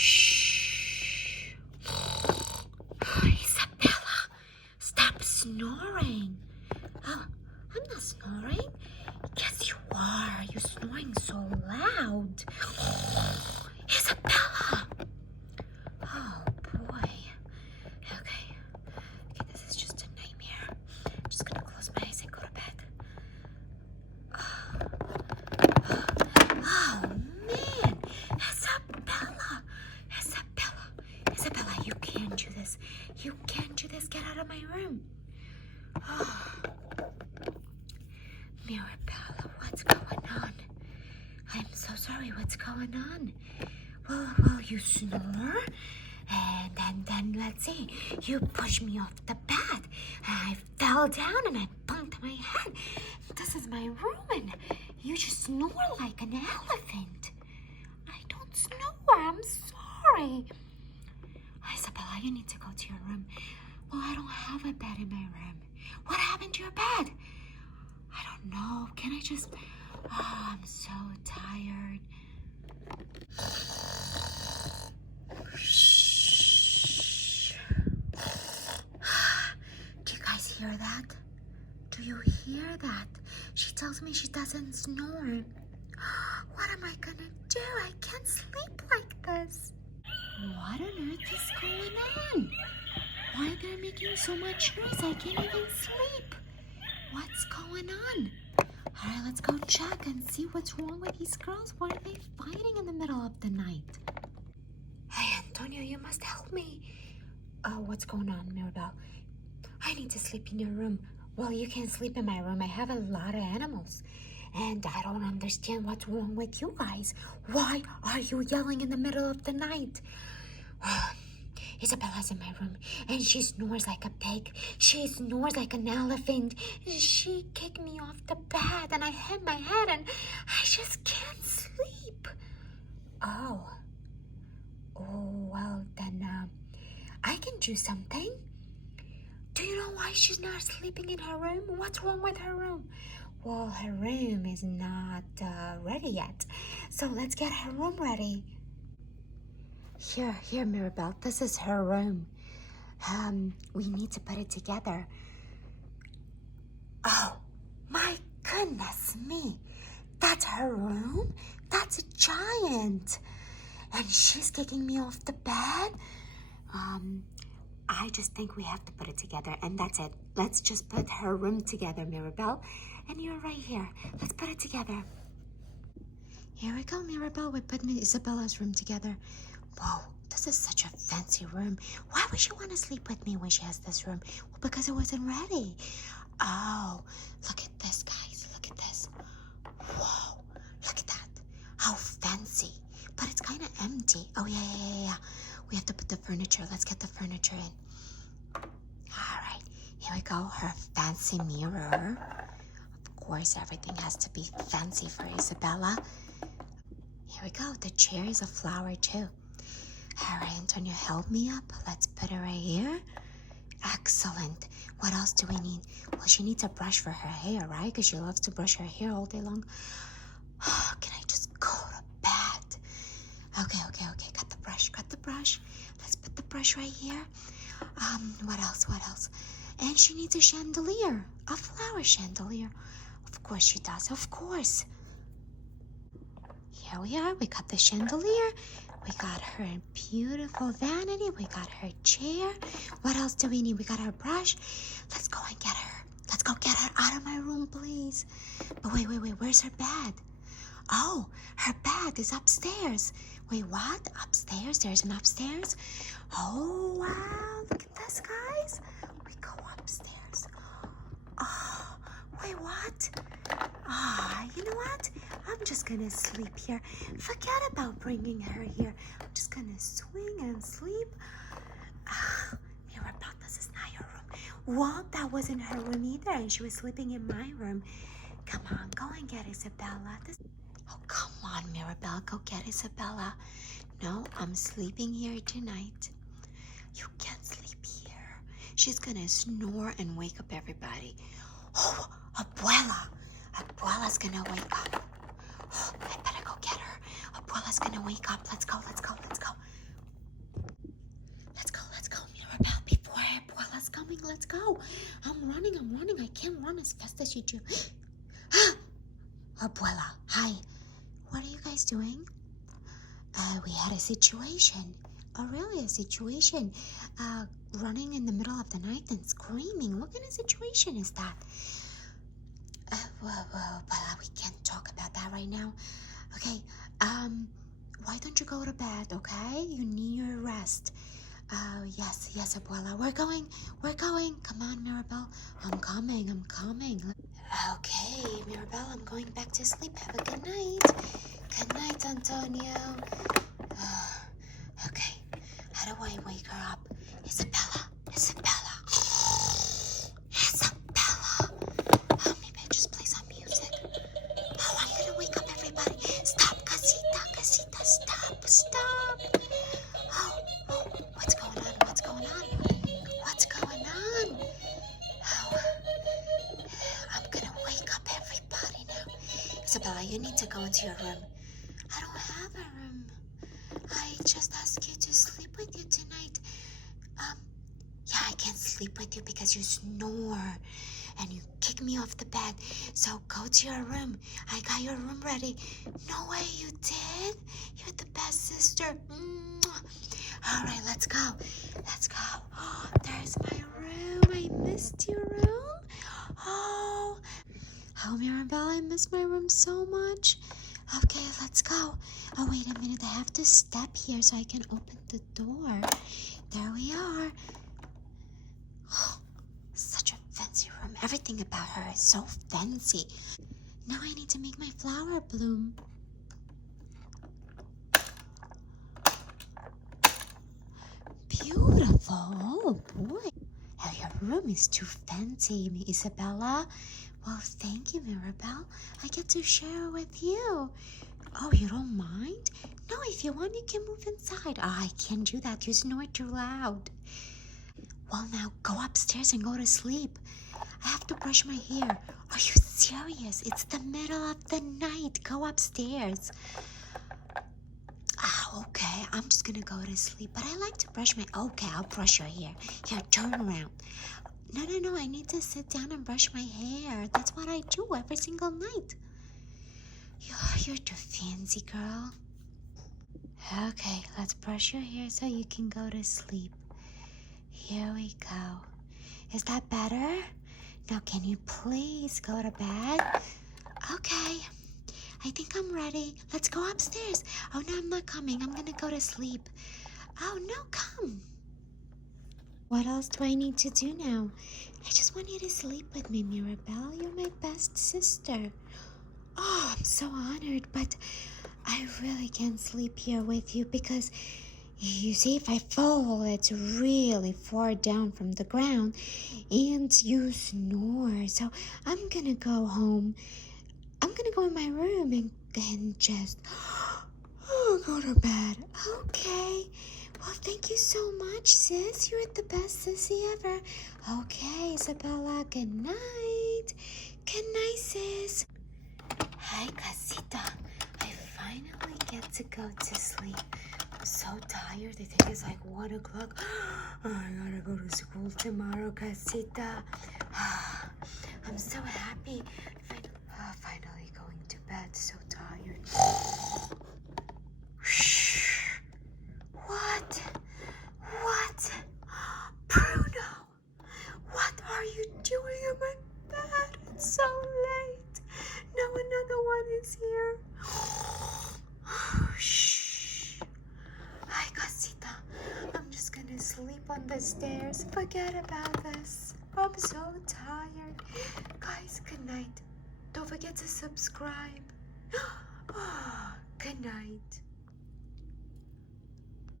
Shh. Isabela, stop snoring. Oh, I'm not snoring. Yes, you are. You're snoring so loud. Isabela. Oh, boy. Okay, this is just a nightmare. I'm just gonna close my eyes and go to bed. Oh, man. Isabela, you can't do this. You can't do this. Get out of my room. Oh. Mirabel, what's going on? I'm so sorry. What's going on? Well, you snore. And then let's see. You pushed me off the bed. I fell down and I bumped my head. This is my room and you just snore like an elephant. I don't snore. I'm sorry. Isabela, you need to go to your room. Well, I don't have a bed in my room. What happened to your bed? I don't know. Can I just... Oh, I'm so tired. Shh. Do you guys hear that? Do you hear that? She tells me she doesn't snore. What am I gonna do? I can't sleep like this. What on earth is going on? Why they're making so much noise? I can't even sleep. What's going on? All right, let's go check and see what's wrong with these girls. Why are they fighting in the middle of the night? Hey, Antonio, you must help me. What's going on, Mirabel? I need to sleep in your room. Well, you can sleep in my room. I have a lot of animals. And I don't understand what's wrong with you guys. Why are you yelling in the middle of the night? Isabela's in my room, and she snores like a pig. She snores like an elephant. She kicked me off the bed, and I hit my head, and I just can't sleep. Oh, well, then, I can do something. Do you know why she's not sleeping in her room? What's wrong with her room? Well, her room is not ready yet, so let's get her room ready. Here, Mirabel, this is her room. We need to put it together. Oh, my goodness me. That's her room? That's a giant. And she's kicking me off the bed? I just think we have to put it together, and that's it. Let's just put her room together, Mirabel. And you're right here. Let's put it together. Here we go, Mirabel. We put Isabela's room together. Whoa, this is such a fancy room. Why would she want to sleep with me when she has this room? Well, because it wasn't ready. Oh, look at this, guys. Look at this. Whoa, look at that. How fancy. But it's kind of empty. Oh, yeah. We have to put the furniture. Let's get the furniture in. All right, here we go. Her fancy mirror. Of course, everything has to be fancy for Isabela. Here we go. The chair is a flower, too. All right, Antonio, help me up. Let's put it right here. Excellent. What else do we need? Well, she needs a brush for her hair, right? Because she loves to brush her hair all day long. Can I just go to bed? Okay. Got the brush. Let's put the brush right here. What else? And she needs a chandelier. A flower chandelier. Of course she does. Of course. Here we are. We got the chandelier. We got her beautiful vanity. We got her chair. What else do we need? We got her brush. Let's go and get her. Let's go get her out of my room, please. But wait. Where's her bed? Oh, her bed is upstairs. Wait, what? Upstairs? There's an upstairs? Oh, wow. Look at this, guys. We go upstairs. Oh, wait, what? You know what? I'm just gonna sleep here. Forget about bringing her here. I'm just gonna swing and sleep. Mirabel, this is not your room. Well, that wasn't her room either, and she was sleeping in my room. Come on, go and get Isabela. Oh, come on, Mirabel, go get Isabela. No, I'm sleeping here tonight. You can't sleep here. She's gonna snore and wake up everybody. Oh, Abuela's gonna wake up. Oh, I better go get her. Abuela's gonna wake up. Let's go. let's go. I'm running. I can't run as fast as you do. Abuela, hi. What are you guys doing? We had a situation. Oh, really? A situation? Running in the middle of the night and screaming. What kind of situation is that? Well, Abuela, we can't talk about that right now. Okay, why don't you go to bed, okay? You need your rest. Yes, Abuela. We're going. Come on, Mirabel. I'm coming. Okay, Mirabel, I'm going back to sleep. Have a good night. Good night, Antonio. Okay, how do I wake her up? Isabela. Oh, maybe I just play some music. Oh, I'm gonna wake up everybody. Stop, Casita, stop. Oh, what's going on? Oh, I'm gonna wake up everybody now. Isabela, you need to go into your room. I don't have a room. I just asked you to sleep with you tonight. Yeah, I can't sleep with you because you snore and you kick me off the bed. So go to your room. I got your room ready. No way you did. You're the best sister. Mwah. All right, let's go. Oh, there's my room. I missed your room. Oh, Mirabel, I miss my room so much. Okay, let's go. Oh, wait a minute. I have to step here so I can open the door. There we are. Oh, such a fancy room. Everything about her is so fancy. Now I need to make my flower bloom. Beautiful. Oh, boy. Oh, your room is too fancy, Isabela. Well, thank you, Mirabel. I get to share with you. Oh, you don't mind? No, if you want, you can move inside. I can't do that. You snore too loud. Well, now go upstairs and go to sleep. I have to brush my hair. Are you serious? It's the middle of the night. Go upstairs. Okay. I'm just gonna go to sleep. But I like to brush my... Okay, I'll brush your hair. Here, turn around. No. I need to sit down and brush my hair. That's what I do every single night. You're too fancy, girl. Okay, let's brush your hair so you can go to sleep. Here we go. Is that better? Now, can you please go to bed? Okay, I think I'm ready. Let's go upstairs. Oh, no, I'm not coming. I'm gonna go to sleep. Oh, no, come. What else do I need to do now? I just want you to sleep with me, Mirabel. You're my best sister. Oh, I'm so honored, but I really can't sleep here with you because you see, if I fall, it's really far down from the ground and you snore. So I'm gonna go home. I'm gonna go in my room and just go to bed. Okay. Well, thank you so much, sis. You're the best sissy ever. Okay, Isabela, good night. Good night, sis. Hi, Casita. I finally get to go to sleep. I'm so tired. I think it's like 1 o'clock. I gotta go to school tomorrow, Casita. I'm so happy. Finally going to bed. So tired. What? Bruno, what are you doing in my bed? It's so late. Now another one is here. Shh. Hi, Casita. I'm just gonna sleep on the stairs. Forget about this. I'm so tired. Guys, good night. Don't forget to subscribe. Good night.